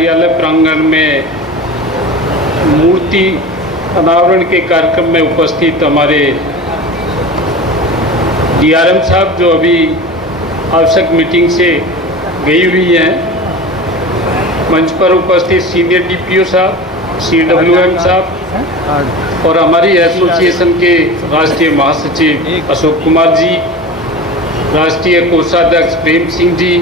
कार्यालय प्रांगण में मूर्ति अनावरण के कार्यक्रम में उपस्थित हमारे डीआरएम साहब जो अभी आवश्यक मीटिंग से गई हुई हैं, मंच पर उपस्थित सीनियर डीपीओ साहब, CWM साहब और हमारी एसोसिएशन के राष्ट्रीय महासचिव अशोक कुमार जी, राष्ट्रीय कोषाध्यक्ष प्रेम सिंह जी,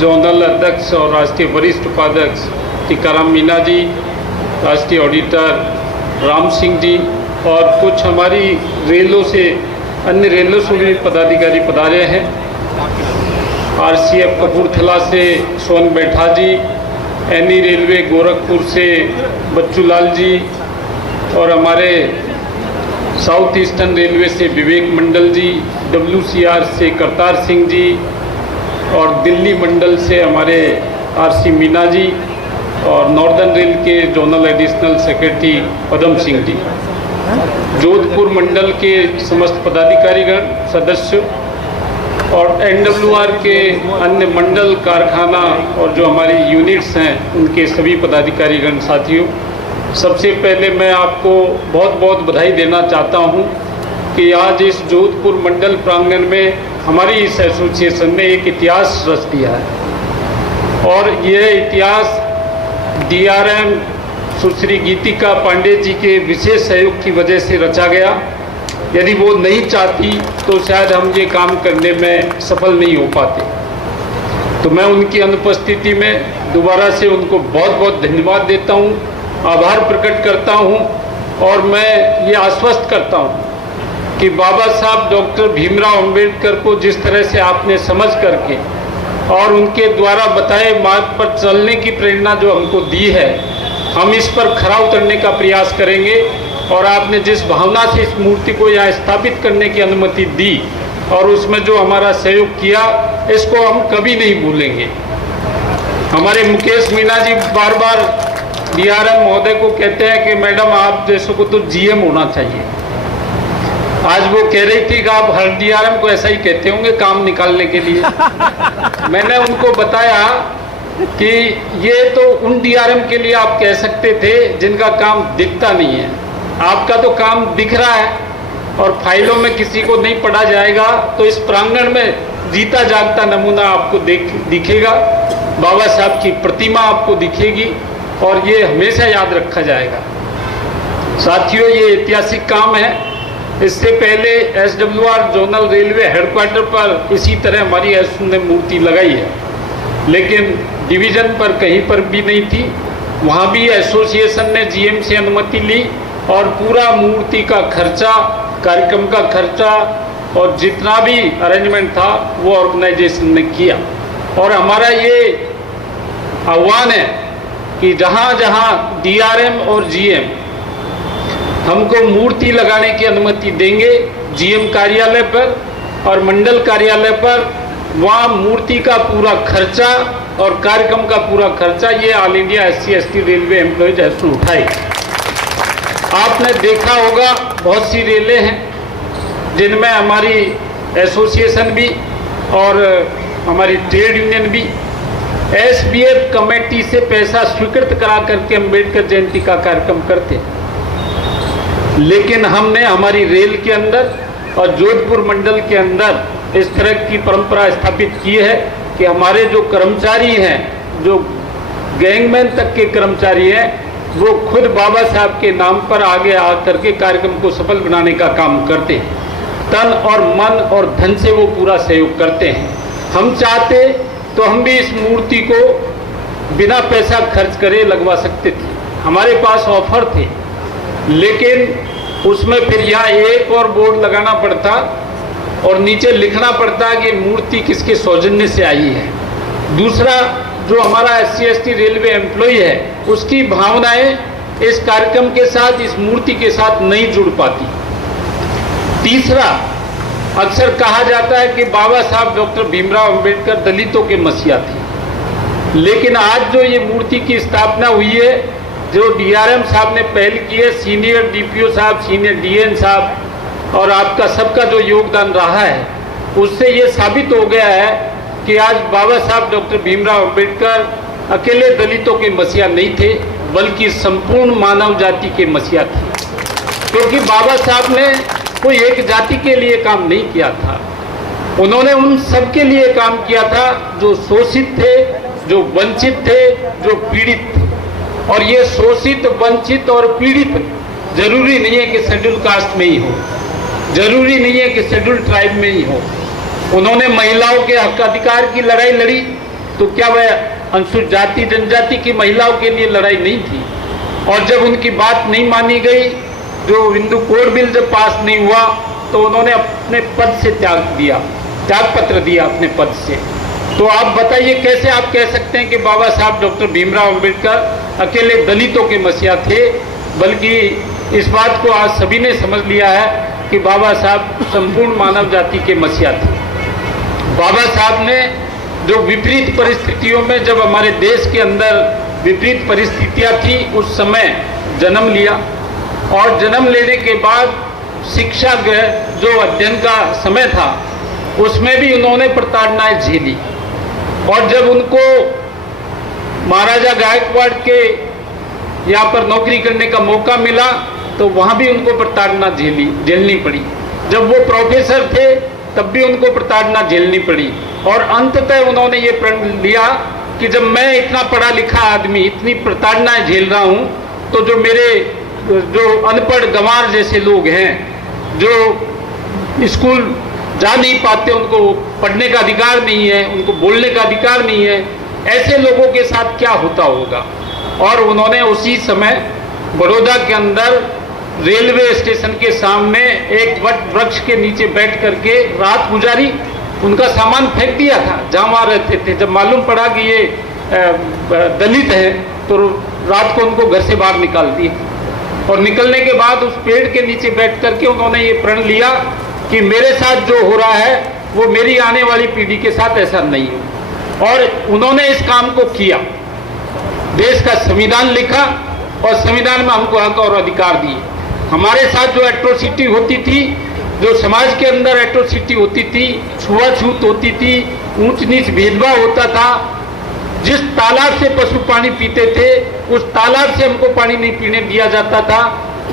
जोनल अध्यक्ष और राष्ट्रीय वरिष्ठ उपाध्यक्ष टीकाराम मीना जी, राष्ट्रीय ऑडिटर राम सिंह जी और कुछ हमारी रेलों से अन्य रेलों से भी पदाधिकारी पधारे हैं। RCF कपूरथला से सोन बैठा जी, NE रेलवे गोरखपुर से बच्चू लाल जी और हमारे साउथ ईस्टर्न रेलवे से विवेक मंडल जी, WCR से करतार सिंह जी और दिल्ली मंडल से हमारे RC मीना जी और नॉर्दर्न रेल के zonal additional secretary Padam Singh ji, Jodhpur मंडल के समस्त पदाधिकारीगण सदस्य और NWR के अन्य मंडल कारखाना और जो हमारी यूनिट्स हैं उनके सभी पदाधिकारीगण साथियों, सबसे पहले मैं आपको बहुत बहुत बधाई देना चाहता हूं कि आज इस जोधपुर मंडल प्रांगण में हमारी इस एसोसिएशन ने एक इतिहास रच दिया है और यह इतिहास DRM सुश्री गीतिका पांडे जी के विशेष सहयोग की वजह से रचा गया। यदि वो नहीं चाहती तो शायद हम ये काम करने में सफल नहीं हो पाते। तो मैं उनकी अनुपस्थिति में दोबारा से उनको बहुत बहुत धन्यवाद देता हूँ, आभार प्रकट करता हूँ और मैं ये आश्वस्त करता हूँ कि बाबा साहब डॉक्टर भीमराव अंबेडकर को जिस तरह से आपने समझ करके और उनके द्वारा बताए मार्ग पर चलने की प्रेरणा जो हमको दी है, हम इस पर खरा उतरने का प्रयास करेंगे और आपने जिस भावना से इस मूर्ति को यहाँ स्थापित करने की अनुमति दी और उसमें जो हमारा सहयोग किया, इसको हम कभी नहीं भूलेंगे। हमारे मुकेश मीना जी बार बार DRM महोदय को कहते हैं कि मैडम आप जैसों को तो GM होना चाहिए। आज वो कह रही थी कि आप हर DRM को ऐसा ही कहते होंगे काम निकालने के लिए। मैंने उनको बताया कि ये तो उन DRM के लिए आप कह सकते थे जिनका काम दिखता नहीं है, आपका तो काम दिख रहा है और फाइलों में किसी को नहीं पढ़ा जाएगा। तो इस प्रांगण में जीता जागता नमूना आपको दिखेगा, बाबा साहब की प्रतिमा आपको दिखेगी और ये हमेशा याद रखा जाएगा। साथियों, ये ऐतिहासिक काम है। इससे पहले SWR जोनल रेलवे हेडक्वार्टर पर इसी तरह हमारी एसोसिएशन ने मूर्ति लगाई है, लेकिन डिवीज़न पर कहीं पर भी नहीं थी। वहाँ भी एसोसिएशन ने GM से अनुमति ली और पूरा मूर्ति का खर्चा, कार्यक्रम का खर्चा और जितना भी अरेंजमेंट था वो ऑर्गेनाइजेशन ने किया। और हमारा ये आह्वान है कि जहाँ जहाँ DRM और GM हमको मूर्ति लगाने की अनुमति देंगे GM कार्यालय पर और मंडल कार्यालय पर, वहाँ मूर्ति का पूरा खर्चा और कार्यक्रम का पूरा खर्चा ये all India SC/ST railway employees association उठाएगी। आपने देखा होगा बहुत सी रेलें हैं जिनमें हमारी एसोसिएशन भी और हमारी ट्रेड यूनियन भी SBF कमेटी से पैसा स्वीकृत करा करके अम्बेडकर जयंती का कार्यक्रम करते हैं, लेकिन हमने हमारी रेल के अंदर और जोधपुर मंडल के अंदर इस तरह की परंपरा स्थापित की है कि हमारे जो कर्मचारी हैं, जो गैंगमैन तक के कर्मचारी हैं, वो खुद बाबा साहब के नाम पर आगे आकर के कार्यक्रम को सफल बनाने का काम करते हैं। तन और मन और धन से वो पूरा सहयोग करते हैं। हम चाहते तो हम भी इस मूर्ति को बिना पैसा खर्च करे लगवा सकते थे, हमारे पास ऑफर थे, लेकिन उसमें फिर यहाँ एक और बोर्ड लगाना पड़ता और नीचे लिखना पड़ता कि मूर्ति किसके सौजन्य से आई है। दूसरा, जो हमारा SC/ST रेलवे एम्प्लॉय है उसकी भावनाएं इस कार्यक्रम के साथ, इस मूर्ति के साथ नहीं जुड़ पाती। तीसरा, अक्सर कहा जाता है कि बाबा साहब डॉक्टर भीमराव अंबेडकर दलितों के मसीहा थे, लेकिन आज जो ये मूर्ति की स्थापना हुई है, जो DRM साहब ने पहल की है, सीनियर DPO साहब, सीनियर DN साहब और आपका सबका जो योगदान रहा है, उससे ये साबित हो गया है कि आज बाबा साहब डॉक्टर भीमराव अंबेडकर अकेले दलितों के मसीहा नहीं थे, बल्कि संपूर्ण मानव जाति के मसीहा थे। क्योंकि बाबा साहब ने कोई एक जाति के लिए काम नहीं किया था, उन्होंने उन सब के लिए काम किया था जो शोषित थे, जो वंचित थे, जो पीड़ित थे। और ये शोषित, वंचित और पीड़ित जरूरी नहीं है कि शेड्यूल कास्ट में ही हो, जरूरी नहीं है कि शेड्यूल ट्राइब में ही हो। उन्होंने महिलाओं के हक अधिकार की लड़ाई लड़ी, तो क्या वह अनुसूचित जाति जनजाति की महिलाओं के लिए लड़ाई नहीं थी? और जब उनकी बात नहीं मानी गई, जो हिंदू कोड बिल जब पास नहीं हुआ, तो उन्होंने अपने पद से त्याग पत्र दिया अपने पद से। तो आप बताइए कैसे आप कह सकते हैं कि बाबा साहब डॉक्टर भीमराव अंबेडकर अकेले दलितों के मसीहा थे? बल्कि इस बात को आज सभी ने समझ लिया है कि बाबा साहब संपूर्ण मानव जाति के मसीहा थे। बाबा साहब ने जो विपरीत परिस्थितियों में, जब हमारे देश के अंदर विपरीत परिस्थितियां थी, उस समय जन्म लिया, और जन्म लेने के बाद शिक्षा जो अध्ययन का समय था, उसमें भी उन्होंने प्रताड़नाएं झेली। और जब उनको महाराजा गायकवाड़ के यहाँ पर नौकरी करने का मौका मिला, तो वहाँ भी उनको प्रताड़ना झेलनी पड़ी। जब वो प्रोफेसर थे, तब भी उनको प्रताड़ना झेलनी पड़ी। और अंततः उन्होंने ये प्रण लिया कि जब मैं इतना पढ़ा लिखा आदमी इतनी प्रताड़नाएं झेल रहा हूँ, तो जो मेरे जो अनपढ़ गंवार जैसे लोग हैं, जो स्कूल जा नहीं पाते, उनको पढ़ने का अधिकार नहीं है, उनको बोलने का अधिकार नहीं है, ऐसे लोगों के साथ क्या होता होगा। और उन्होंने उसी समय बड़ौदा के अंदर रेलवे स्टेशन के सामने एक वट वृक्ष के नीचे बैठ करके रात गुजारी, उनका सामान फेंक दिया था जहाँ वहाँ रहते थे। जब मालूम पड़ा कि ये दलित है, तो रात को उनको घर से बाहर निकाल दिए। और निकलने के बाद उस पेड़ के नीचे बैठ करके उन्होंने ये प्रण लिया कि मेरे साथ जो हो रहा है वो मेरी आने वाली पीढ़ी के साथ ऐसा नहीं हो। और उन्होंने इस काम को किया, देश का संविधान लिखा और संविधान में हमको हक और अधिकार दिए। हमारे साथ जो एट्रोसिटी होती थी, जो समाज के अंदर एट्रोसिटी होती थी, छुआछूत होती थी, ऊंच नीच भेदभाव होता था, जिस तालाब से पशु पानी पीते थे उस तालाब से हमको पानी नहीं पीने दिया जाता था,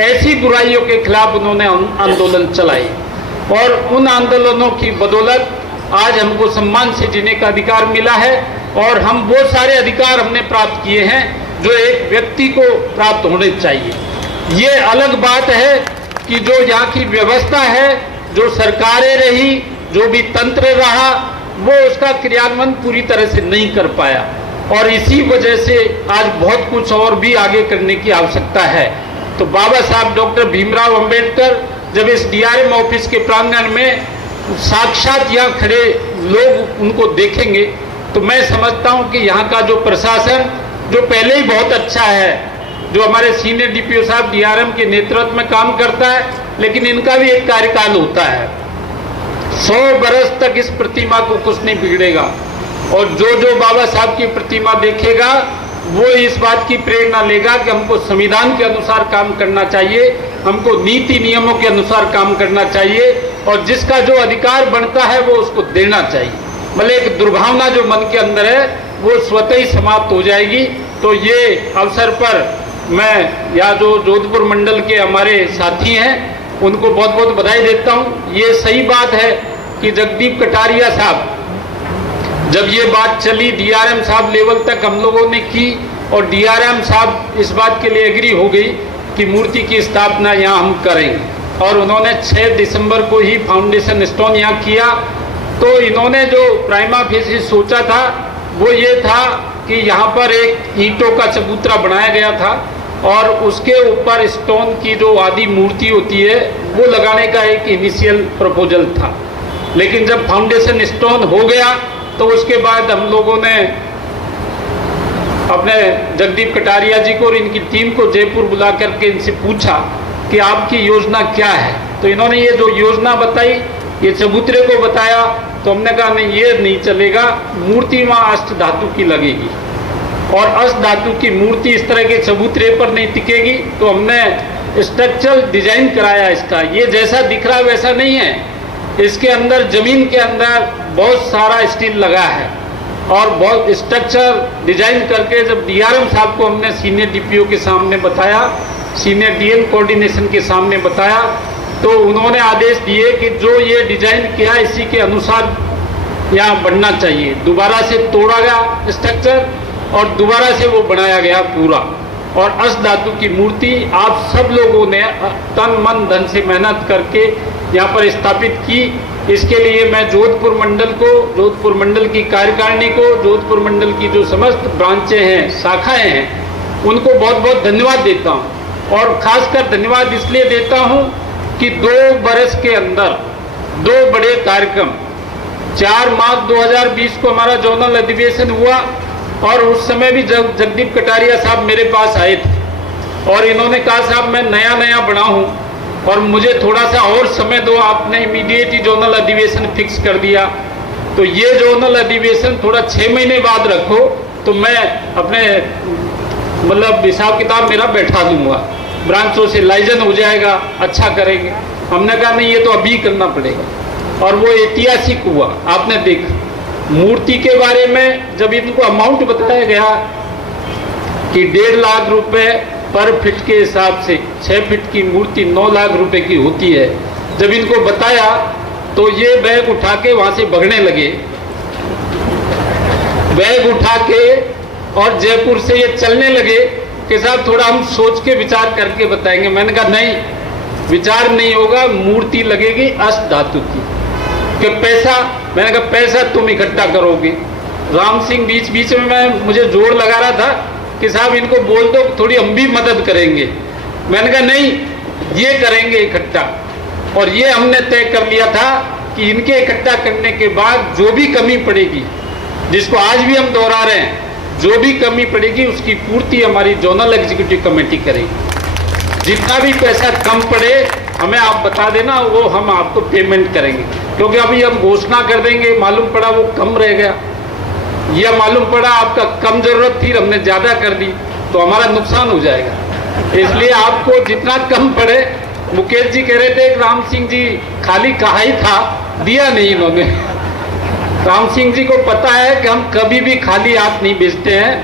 ऐसी बुराइयों के खिलाफ उन्होंने आंदोलन चलाए। और उन आंदोलनों की बदौलत आज हमको सम्मान से जीने का अधिकार मिला है। और हम वो सारे अधिकार हमने प्राप्त किए हैं जो एक व्यक्ति को प्राप्त होने चाहिए। ये अलग बात है कि जो यहाँ की व्यवस्था है, जो सरकारें रही, जो भी तंत्र रहा, वो उसका क्रियान्वयन पूरी तरह से नहीं कर पाया। और इसी वजह से आज बहुत कुछ और भी आगे करने की आवश्यकता है। तो बाबा साहब डॉक्टर भीमराव अंबेडकर जब इस डीआरएम ऑफिस के प्रांगण में साक्षात यहाँ खड़े लोग उनको देखेंगे, तो मैं समझता हूँ कि यहाँ का जो प्रशासन, जो पहले ही बहुत अच्छा है, जो हमारे सीनियर डीपीओ साहब डीआरएम के नेतृत्व में काम करता है, लेकिन इनका भी एक कार्यकाल होता है। 100 बरस तक इस प्रतिमा को कुछ नहीं बिगड़ेगा। और जो बाबा साहब की प्रतिमा देखेगा, वो इस बात की प्रेरणा लेगा कि हमको संविधान के अनुसार काम करना चाहिए, हमको नीति नियमों के अनुसार काम करना चाहिए, और जिसका जो अधिकार बनता है वो उसको देना चाहिए। मतलब एक दुर्भावना जो मन के अंदर है वो स्वतः ही समाप्त हो जाएगी। तो ये अवसर पर मैं यहाँ जो जोधपुर मंडल के हमारे साथी हैं उनको बहुत बहुत बधाई देता हूँ। ये सही बात है कि जगदीप कटारिया साहब, जब ये बात चली डीआरएम साहब लेवल तक हम लोगों ने की, और डीआरएम साहब इस बात के लिए एग्री हो गई कि मूर्ति की स्थापना यहाँ हम करेंगे। और उन्होंने 6 दिसंबर को ही फाउंडेशन स्टोन यहाँ किया। तो इन्होंने जो प्राइमा फेसी सोचा था वो ये था कि यहाँ पर एक ईंटों का चबूतरा बनाया गया था, और उसके ऊपर स्टोन की जो आदि मूर्ति होती है वो लगाने का एक इनिशियल प्रपोजल था। लेकिन जब फाउंडेशन स्टोन हो गया, तो उसके बाद हम लोगों ने अपने जगदीप कटारिया जी को और इनकी टीम को जयपुर बुला करके इनसे पूछा कि आपकी योजना क्या है। तो इन्होंने ये जो योजना बताई, ये चबूतरे को बताया। तो हमने कहा नहीं, ये नहीं चलेगा, मूर्ति वहाँ अष्ट धातु की लगेगी, और अष्ट धातु की मूर्ति इस तरह के चबूतरे पर नहीं टिकेगी। तो हमने स्ट्रक्चरल डिजाइन कराया इसका। ये जैसा दिख रहा है वैसा नहीं है, इसके अंदर जमीन के अंदर बहुत सारा स्टील लगा है, और बहुत स्ट्रक्चर डिजाइन करके जब डीआरएम साहब को हमने सीनियर डीपीओ के सामने बताया, सीनियर डीएम कोऑर्डिनेशन के सामने बताया, तो उन्होंने आदेश दिए कि जो ये डिजाइन किया इसी के अनुसार यहाँ बनना चाहिए। दोबारा से तोड़ा गया स्ट्रक्चर और दोबारा से वो बनाया गया पूरा। और अष्ट धातु की मूर्ति आप सब लोगों ने तन मन धन से मेहनत करके यहाँ पर स्थापित की। इसके लिए मैं जोधपुर मंडल को, जोधपुर मंडल की कार्यकारिणी को, जोधपुर मंडल की जो समस्त ब्रांचें हैं, शाखाएं हैं, उनको बहुत बहुत धन्यवाद देता हूँ। और खासकर धन्यवाद इसलिए देता हूँ कि 2 बरस के अंदर 2 बड़े कार्यक्रम, 4 मार्च 2020 को हमारा जोनल अधिवेशन हुआ और उस समय भी जगदीप कटारिया साहब मेरे पास आए थे और इन्होंने कहा साहब मैं नया बना हूँ और मुझे थोड़ा सा और समय दो। आपने इमीडिएट ही जोनल अधिवेशन फिक्स कर दिया, तो ये जोनल अधिवेशन थोड़ा 6 महीने बाद रखो तो मैं अपने मतलब हिसाब किताब मेरा बैठा दूंगा, ब्रांचों से लाइजन हो जाएगा, अच्छा करेंगे। हमने कहा नहीं, ये तो अभी करना पड़ेगा और वो ऐतिहासिक हुआ। आपने देखा मूर्ति के बारे में जब इनको अमाउंट बताया गया कि 1.5 लाख रुपए पर फीट के हिसाब से 6 फीट की मूर्ति 9 लाख रुपए की होती है, जब इनको बताया तो ये बैग उठा के वहां से भगने लगे। बैग उठा के और जयपुर से ये चलने लगे कि साहब थोड़ा हम सोच के विचार करके बताएंगे। मैंने कहा नहीं, विचार नहीं होगा, मूर्ति लगेगी अष्ट धातु की। कि पैसा, मैंने कहा पैसा तुम इकट्ठा करोगे। राम सिंह बीच में मुझे जोर लगा रहा था कि साहब इनको बोल दो थोड़ी हम भी मदद करेंगे। मैंने कहा नहीं, ये करेंगे इकट्ठा। और ये हमने तय कर लिया था कि इनके इकट्ठा करने के बाद जो भी कमी पड़ेगी, जिसको आज भी हम दोहरा रहे हैं, जो भी कमी पड़ेगी उसकी पूर्ति हमारी जोनल एग्जीक्यूटिव कमेटी करेगी। जितना भी पैसा कम पड़े हमें आप बता देना, वो हम आपको पेमेंट करेंगे। क्योंकि अभी हम घोषणा कर देंगे, मालूम पड़ा वो कम रह गया, या मालूम पड़ा आपका कम जरूरत थी हमने ज्यादा कर दी, तो हमारा नुकसान हो जाएगा। इसलिए आपको जितना कम पड़े, मुकेश जी कह रहे थे राम सिंह जी खाली कहा ही था, दिया नहीं इन्होंने। राम सिंह जी को पता है कि हम कभी भी खाली हाथ नहीं बेचते हैं।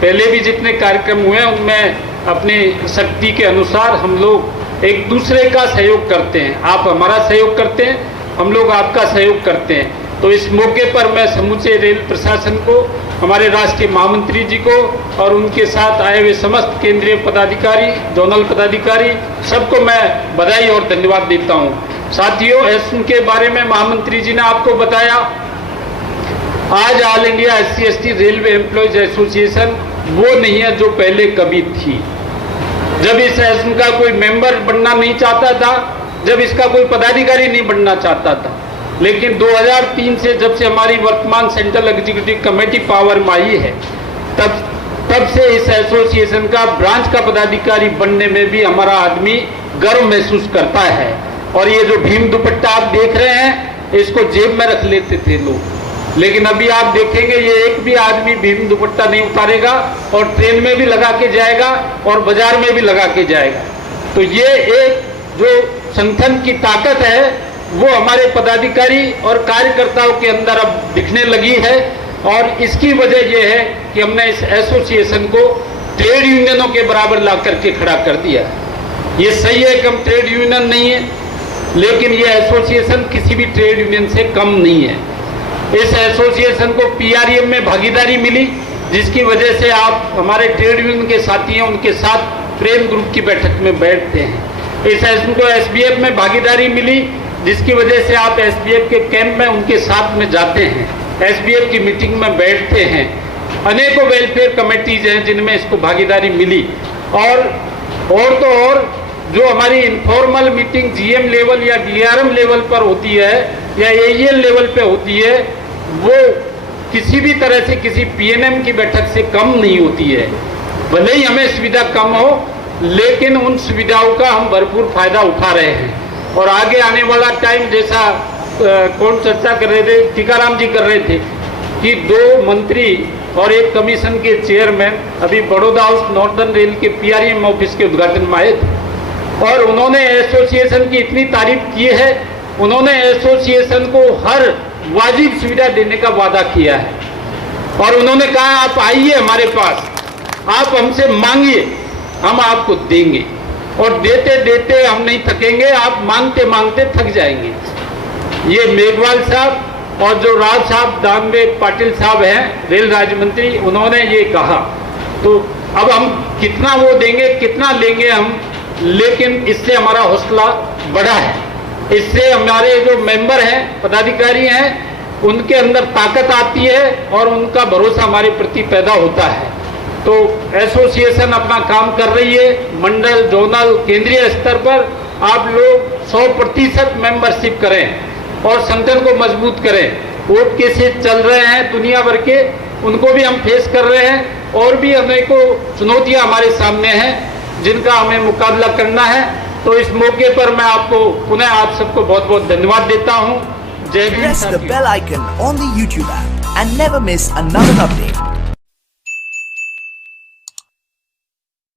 पहले भी जितने कार्यक्रम हुए हैं उनमें अपनी शक्ति के अनुसार हम लोग एक दूसरे का सहयोग करते हैं। आप हमारा सहयोग करते हैं, हम लोग आपका सहयोग करते हैं। तो इस मौके पर मैं समूचे रेल प्रशासन को, हमारे राष्ट्रीय महामंत्री जी को और उनके साथ आए हुए समस्त केंद्रीय पदाधिकारी, जोनल पदाधिकारी, सबको मैं बधाई और धन्यवाद देता हूं। साथियों, एसएम के बारे में महामंत्री जी ने आपको बताया। आज all India SC/ST railway employees association वो नहीं है जो पहले कभी थी। जब इस एसएम का कोई मेंबर बनना नहीं चाहता था, जब इसका कोई पदाधिकारी नहीं बनना चाहता था, लेकिन 2003 से जब से हमारी वर्तमान सेंट्रल एग्जीक्यूटिव कमेटी पावर में आई है, तब से इस एसोसिएशन का ब्रांच का पदाधिकारी बनने में भी हमारा आदमी गर्व महसूस करता है। और ये जो भीम दुपट्टा आप देख रहे हैं, इसको जेब में रख लेते थे लोग, लेकिन अभी आप देखेंगे ये एक भी आदमी भीम दुपट्टा नहीं उतारेगा और ट्रेन में भी लगा के जाएगा और बाजार में भी लगा के जाएगा। तो ये एक जो संगठन की ताकत है वो हमारे पदाधिकारी और कार्यकर्ताओं के अंदर अब दिखने लगी है। और इसकी वजह यह है कि हमने इस एसोसिएशन को ट्रेड यूनियनों के बराबर ला करके खड़ा कर दिया है। ये सही है कि हम ट्रेड यूनियन नहीं है, लेकिन ये एसोसिएशन किसी भी ट्रेड यूनियन से कम नहीं है। इस एसोसिएशन को PRM में भागीदारी मिली, जिसकी वजह से आप हमारे ट्रेड यूनियन के साथी हैं, उनके साथ प्रेम ग्रुप की बैठक में बैठते हैं। इस एसएम को SBF में भागीदारी मिली, जिसकी वजह से आप SBF के कैंप में उनके साथ में जाते हैं, SBF की मीटिंग में बैठते हैं। अनेकों वेलफेयर कमेटीज हैं जिनमें इसको भागीदारी मिली। और तो और जो हमारी इनफॉर्मल मीटिंग GM लेवल या DRM लेवल पर होती है या AEL लेवल पे होती है, वो किसी भी तरह से किसी PNM की बैठक से कम नहीं होती है। भले ही हमें सुविधा कम हो, लेकिन उन सुविधाओं का हम भरपूर फायदा उठा रहे हैं। और आगे आने वाला टाइम, जैसा कौन चर्चा कर रहे थे, टीकाराम जी कर रहे थे कि 2 मंत्री और 1 कमीशन के चेयरमैन अभी बड़ौदा हाउस नॉर्दर्न रेल के PRM ऑफिस के उद्घाटन में आए थे और उन्होंने एसोसिएशन की इतनी तारीफ की है। उन्होंने एसोसिएशन को हर वाजिब सुविधा देने का वादा किया है। और उन्होंने कहा आप आइए हमारे पास, आप हमसे मांगिए, हम आपको देंगे, और देते देते हम नहीं थकेंगे, आप मांगते मांगते थक जाएंगे। ये मेघवाल साहब और जो राव साहब दानवे पाटिल साहब हैं रेल राज्य मंत्री, उन्होंने ये कहा। तो अब हम कितना वो देंगे, कितना लेंगे हम, लेकिन इससे हमारा हौसला बढ़ा है, इससे हमारे जो मेंबर हैं, पदाधिकारी हैं, उनके अंदर ताकत आती है और उनका भरोसा हमारे प्रति पैदा होता है। तो एसोसिएशन अपना काम कर रही है, मंडल, जोनल, केंद्रीय स्तर पर आप लोग 100% मेंबरशिप करें और संगठन को मजबूत करें। कोर्ट केसेस चल रहे हैं दुनिया भर के, उनको भी हम फेस कर रहे हैं, और भी अनेकों चुनौतियां हमारे सामने हैं जिनका हमें मुकाबला करना है। तो इस मौके पर मैं आपको पुनः आप सबको बहुत बहुत धन्यवाद देता हूं। जय Hind. Press the bell icon on the YouTube app and never miss another update.